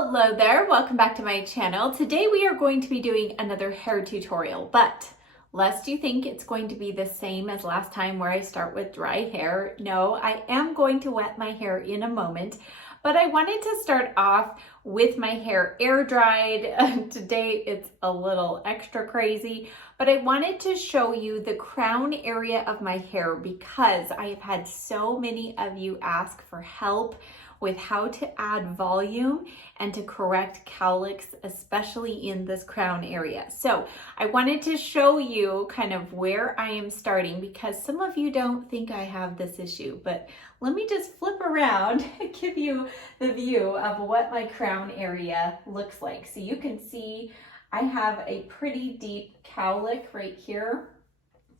Hello there, welcome back to my channel. Today we are going to be doing another hair tutorial, but lest you think it's going to be the same as last time where I start with dry hair, no, I am going to wet my hair in a moment, but I wanted to start off with my hair air dried. Today it's a little extra crazy, but I wanted to show you the crown area of my hair because I have had so many of you ask for help with how to add volume and to correct cowlicks, especially in this crown area. So I wanted to show you kind of where I am starting because some of you don't think I have this issue, but let me just flip around and give you the view of what my crown area looks like. So you can see I have a pretty deep cowlick right here.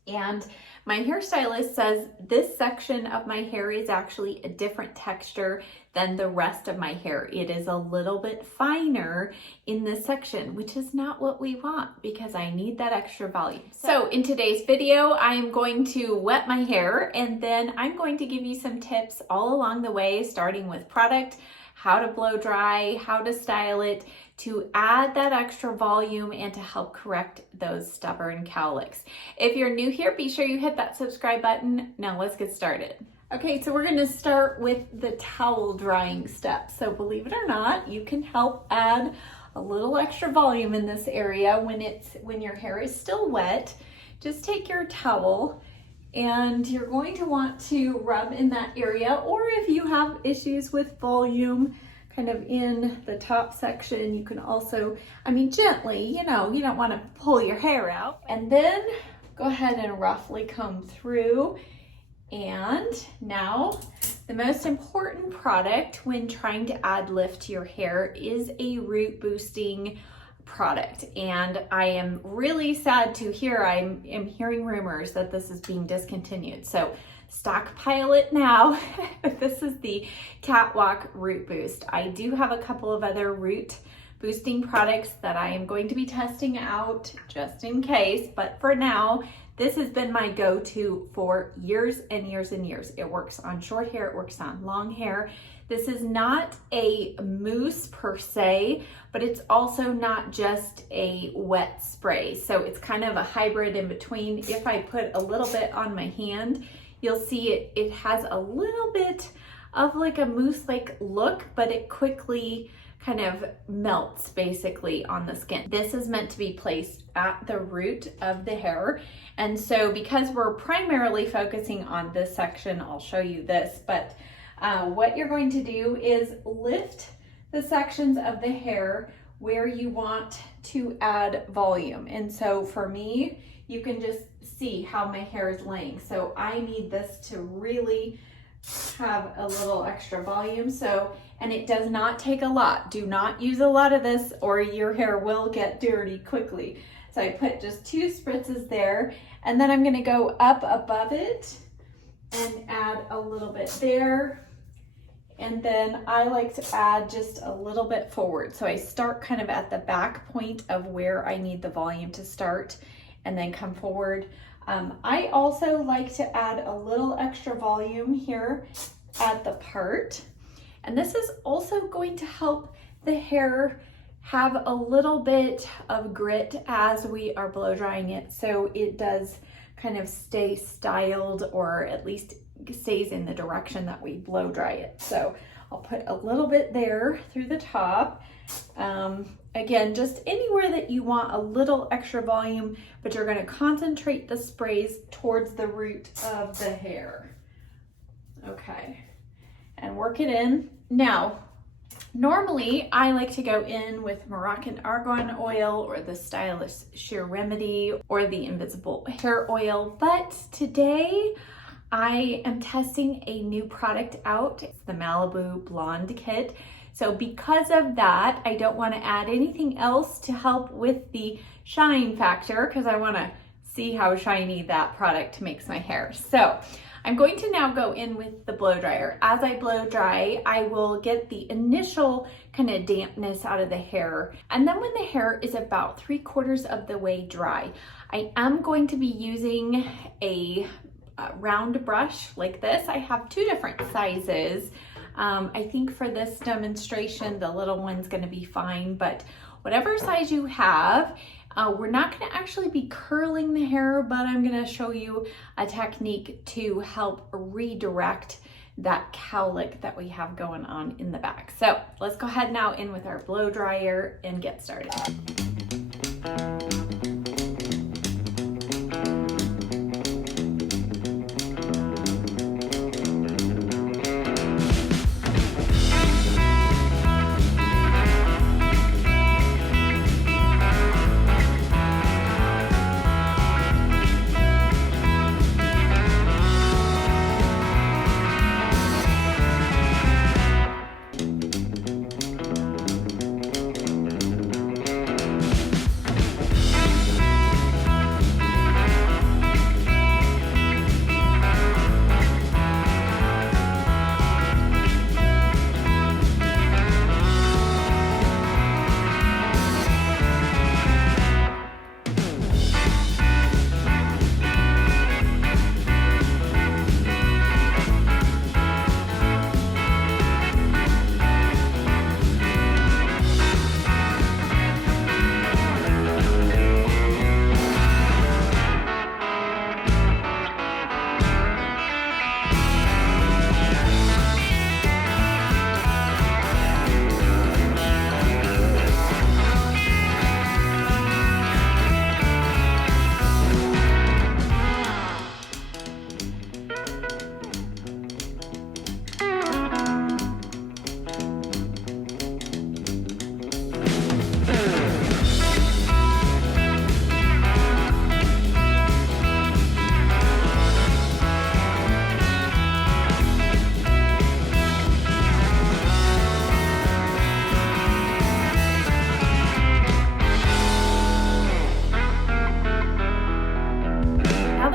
And my hairstylist says this section of my hair is actually a different texture than the rest of my hair. It is a little bit finer in this section, which is not what we want because I need that extra volume. So in today's video, I'm going to wet my hair and then I'm going to give you some tips all along the way, starting with product, how to blow dry, how to style it, to add that extra volume and to help correct those stubborn cowlicks. If you're new here, be sure you hit that subscribe button. Now let's get started. Okay, so we're gonna start with the towel drying step. So believe it or not, you can help add a little extra volume in this area when your hair is still wet. Just take your towel and you're going to want to rub in that area, or if you have issues with volume kind of in the top section, you can also, gently, you don't want to pull your hair out. And then go ahead and roughly comb through. And now the most important product when trying to add lift to your hair is a root boosting product. And I am really sad to hear, I am hearing rumors that this is being discontinued. So stockpile it now. This is the Catwalk Root Boost. I do have a couple of other root boosting products that I am going to be testing out just in case, but for now, this has been my go-to for years and years and years. It works on short hair, it works on long hair. This is not a mousse per se, but it's also not just a wet spray. So it's kind of a hybrid in between. If I put a little bit on my hand, you'll see it has a little bit of like a mousse-like look, but it quickly kind of melts basically on the skin. This is meant to be placed at the root of the hair. And so because we're primarily focusing on this section, I'll show you this, but what you're going to do is lift the sections of the hair where you want to add volume. And so for me, you can just see how my hair is laying. So I need this to really have a little extra volume. And it does not take a lot. Do not use a lot of this or your hair will get dirty quickly. So I put just 2 spritzes there, and then I'm gonna go up above it and add a little bit there. And then I like to add just a little bit forward. So I start kind of at the back point of where I need the volume to start and then come forward. I also like to add a little extra volume here at the part. And this is also going to help the hair have a little bit of grit as we are blow drying it, so it does kind of stay styled, or at least stays in the direction that we blow dry it. So I'll put a little bit there through the top. Again, just anywhere that you want a little extra volume, but you're going to concentrate the sprays towards the root of the hair. Okay, and work it in. Now, normally I like to go in with Moroccan Argan Oil or the Stylish Sheer Remedy or the Invisible Hair Oil, but today I am testing a new product out. It's the Malibu Blonde Kit. So because of that, I don't want to add anything else to help with the shine factor because I want to see how shiny that product makes my hair. So I'm going to now go in with the blow dryer. As I blow dry, I will get the initial kind of dampness out of the hair. And then when the hair is about 3/4 of the way dry, I am going to be using a round brush like this. I have 2 different sizes. I think for this demonstration, the little one's gonna be fine, but whatever size you have, we're not gonna actually be curling the hair, but I'm gonna show you a technique to help redirect that cowlick that we have going on in the back. So let's go ahead now in with our blow dryer and get started.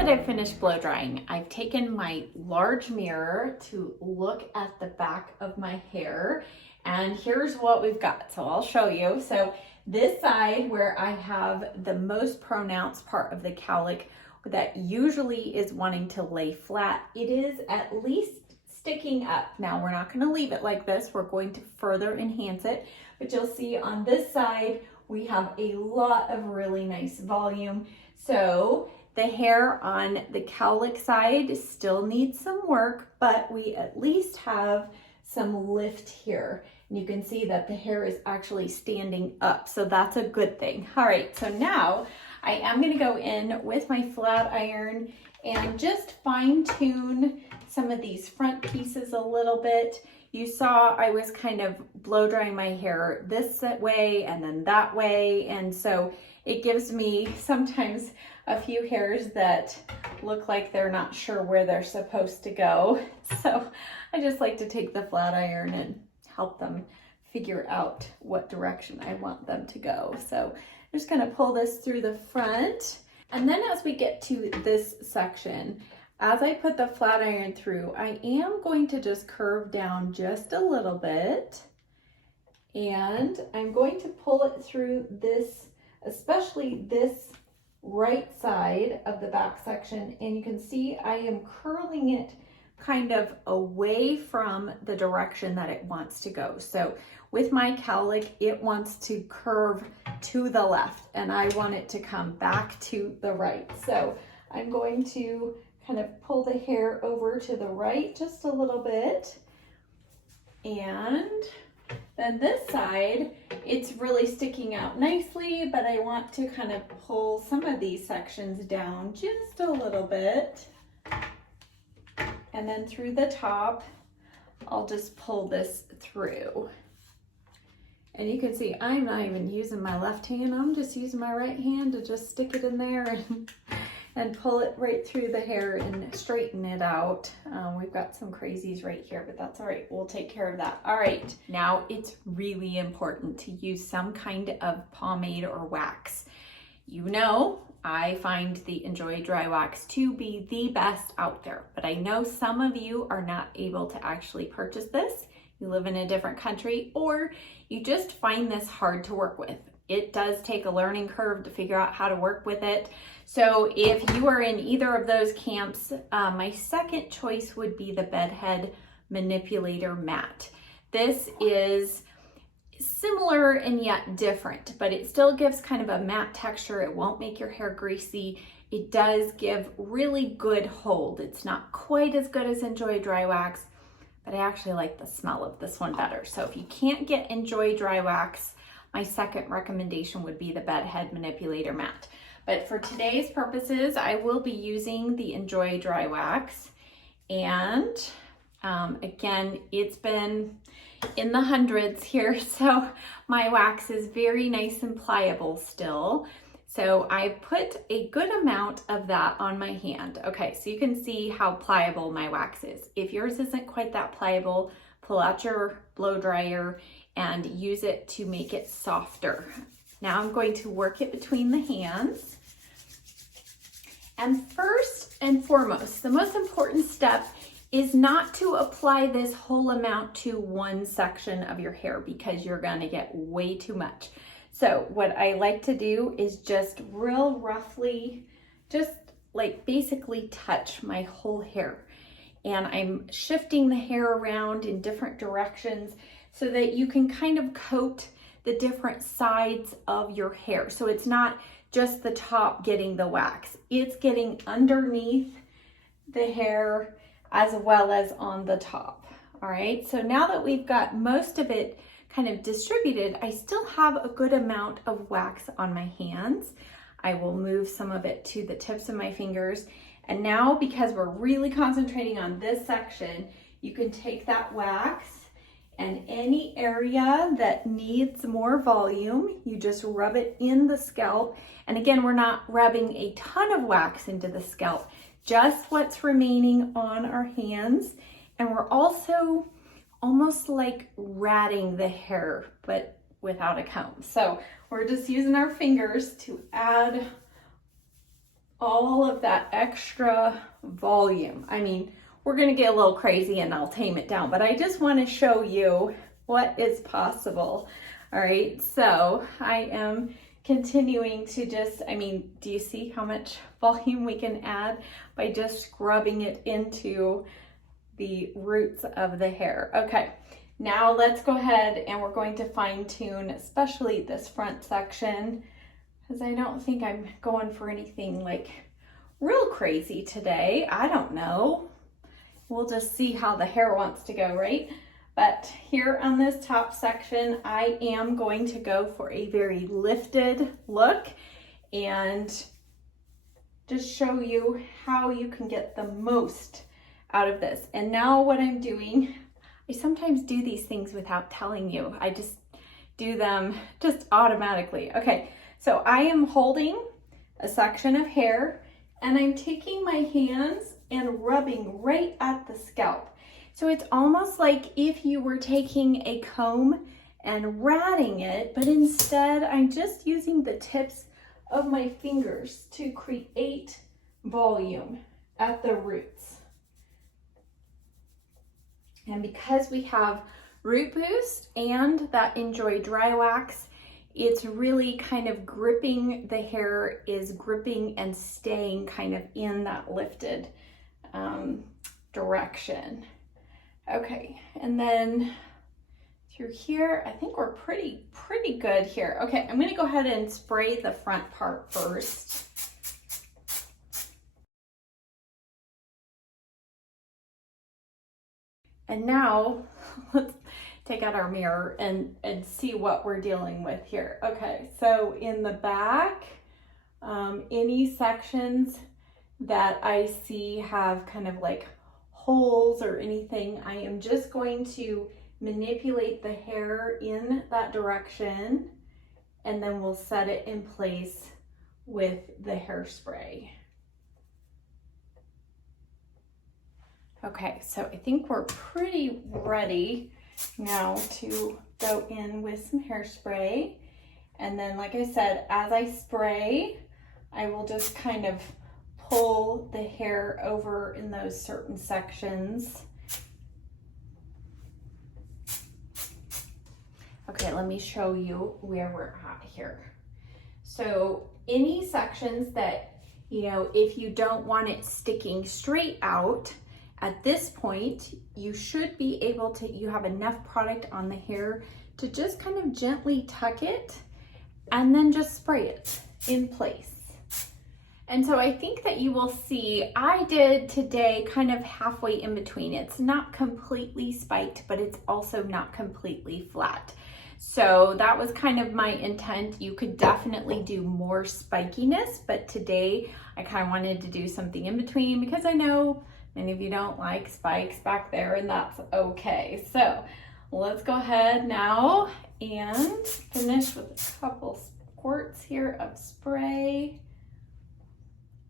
I've finished blow drying, I've taken my large mirror to look at the back of my hair, and here's what we've got. So I'll show you. So this side where I have the most pronounced part of the cowlick that usually is wanting to lay flat, it is at least sticking up. Now we're not going to leave it like this. We're going to further enhance it, but you'll see on this side we have a lot of really nice volume. So the hair on the cowlick side still needs some work, but we at least have some lift here. And you can see that the hair is actually standing up, so that's a good thing. All right, so now I am gonna go in with my flat iron and just fine tune some of these front pieces a little bit. You saw I was kind of blow drying my hair this way and then that way, and so it gives me sometimes a few hairs that look like they're not sure where they're supposed to go. So I just like to take the flat iron and help them figure out what direction I want them to go. So I'm just gonna pull this through the front. And then as we get to this section, as I put the flat iron through, I am going to just curve down just a little bit. And I'm going to pull it through this, especially this right side of the back section, and you can see I am curling it kind of away from the direction that it wants to go. So with my cowlick, it wants to curve to the left and I want it to come back to the right. So I'm going to kind of pull the hair over to the right just a little bit, and then this side, it's really sticking out nicely, but I want to kind of pull some of these sections down just a little bit. And then through the top, I'll just pull this through. And you can see I'm not even using my left hand, I'm just using my right hand to just stick it in there and pull it right through the hair and straighten it out. We've got some crazies right here, but that's all right. We'll take care of that. All right, now it's really important to use some kind of pomade or wax. You know, I find the Enjoy Dry Wax to be the best out there, but I know some of you are not able to actually purchase this. You live in a different country, or you just find this hard to work with. It does take a learning curve to figure out how to work with it. So if you are in either of those camps, my second choice would be the bedhead manipulator mat. This is similar and yet different, but it still gives kind of a matte texture. It won't make your hair greasy. It does give really good hold. It's not quite as good as Enjoy Dry Wax, but I actually like the smell of this one better. So if you can't get Enjoy Dry Wax, my second recommendation would be the Bedhead Manipulator Mat. But for today's purposes, I will be using the Enjoy Dry Wax. And again, it's been in the hundreds here, so my wax is very nice and pliable still. So I put a good amount of that on my hand. Okay, so you can see how pliable my wax is. If yours isn't quite that pliable, pull out your blow dryer and use it to make it softer. Now I'm going to work it between the hands. And first and foremost, the most important step is not to apply this whole amount to one section of your hair because you're gonna get way too much. So what I like to do is just real roughly, just like basically touch my whole hair. And I'm shifting the hair around in different directions so that you can kind of coat the different sides of your hair. So it's not just the top getting the wax, it's getting underneath the hair as well as on the top. All right, so now that we've got most of it kind of distributed, I still have a good amount of wax on my hands. I will move some of it to the tips of my fingers. And now, because we're really concentrating on this section, you can take that wax and any area that needs more volume, you just rub it in the scalp. And again, we're not rubbing a ton of wax into the scalp, just what's remaining on our hands. And we're also almost like ratting the hair, but without a comb. So we're just using our fingers to add all of that extra volume. I mean, we're gonna get a little crazy and I'll tame it down, but I just wanna show you what is possible. All right, so I am continuing to just, I mean, do you see how much volume we can add by just scrubbing it into the roots of the hair? Okay, now let's go ahead and we're going to fine tune, especially this front section, because I don't think I'm going for anything like real crazy today. I don't know. We'll just see how the hair wants to go, right? But here on this top section, I am going to go for a very lifted look and just show you how you can get the most out of this. And now what I'm doing, I sometimes do these things without telling you. I just do them just automatically. Okay, so I am holding a section of hair and I'm taking my hands and rubbing right at the scalp. So it's almost like if you were taking a comb and ratting it, but instead I'm just using the tips of my fingers to create volume at the roots. And because we have Root Boost and that Enjoy Dry Wax, it's really kind of gripping, the hair is gripping and staying kind of in that lifted direction. Okay, and then through here, I think we're pretty good here. Okay, I'm gonna go ahead and spray the front part first. And now let's take out our mirror and see what we're dealing with here. Okay, so in the back, any sections that I see have kind of like holes or anything, I am just going to manipulate the hair in that direction and then we'll set it in place with the hairspray. Okay, so I think we're pretty ready now to go in with some hairspray. And then, like I said, as I spray, I will just kind of pull the hair over in those certain sections. Okay, let me show you where we're at here. So any sections that, you know, if you don't want it sticking straight out At this point, you should be able to, you have enough product on the hair to just kind of gently tuck it and then just spray it in place. And so I think that you will see, I did today kind of halfway in between. It's not completely spiked, but it's also not completely flat. So that was kind of my intent. You could definitely do more spikiness, but today I kind of wanted to do something in between because I know many of you don't like spikes back there, and that's okay. So let's go ahead now and finish with a couple squirts here of spray.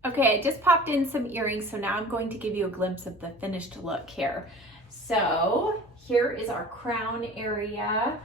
Okay, I just popped in some earrings, so now I'm going to give you a glimpse of the finished look here. So here is our crown area.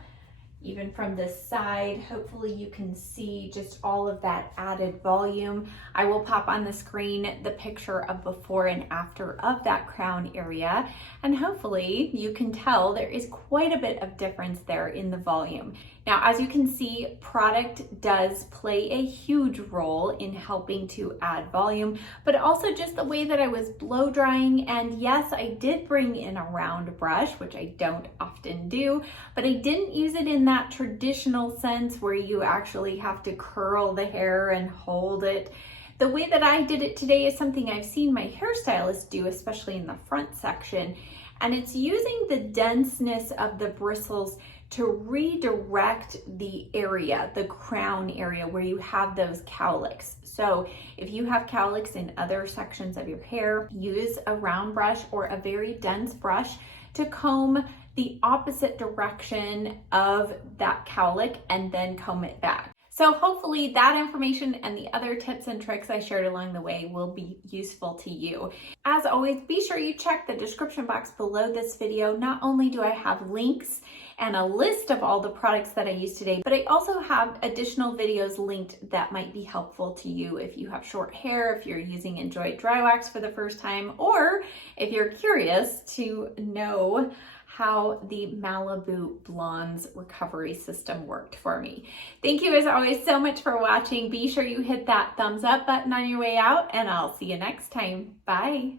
Even from this side, hopefully you can see just all of that added volume. I will pop on the screen the picture of before and after of that crown area, and hopefully you can tell there is quite a bit of difference there in the volume. Now, as you can see, product does play a huge role in helping to add volume, but also just the way that I was blow drying. And yes, I did bring in a round brush, which I don't often do, but I didn't use it in that traditional sense where you actually have to curl the hair and hold it. The way that I did it today is something I've seen my hairstylist do, especially in the front section, and it's using the denseness of the bristles to redirect the area, the crown area where you have those cowlicks. So if you have cowlicks in other sections of your hair, use a round brush or a very dense brush to comb the opposite direction of that cowlick and then comb it back. So hopefully that information and the other tips and tricks I shared along the way will be useful to you. As always, be sure you check the description box below this video. Not only do I have links and a list of all the products that I used today, but I also have additional videos linked that might be helpful to you if you have short hair, if you're using Enjoy Dry Wax for the first time, or if you're curious to know how the Malibu Blondes recovery system worked for me. Thank you as always so much for watching. Be sure you hit that thumbs up button on your way out, and I'll see you next time. Bye.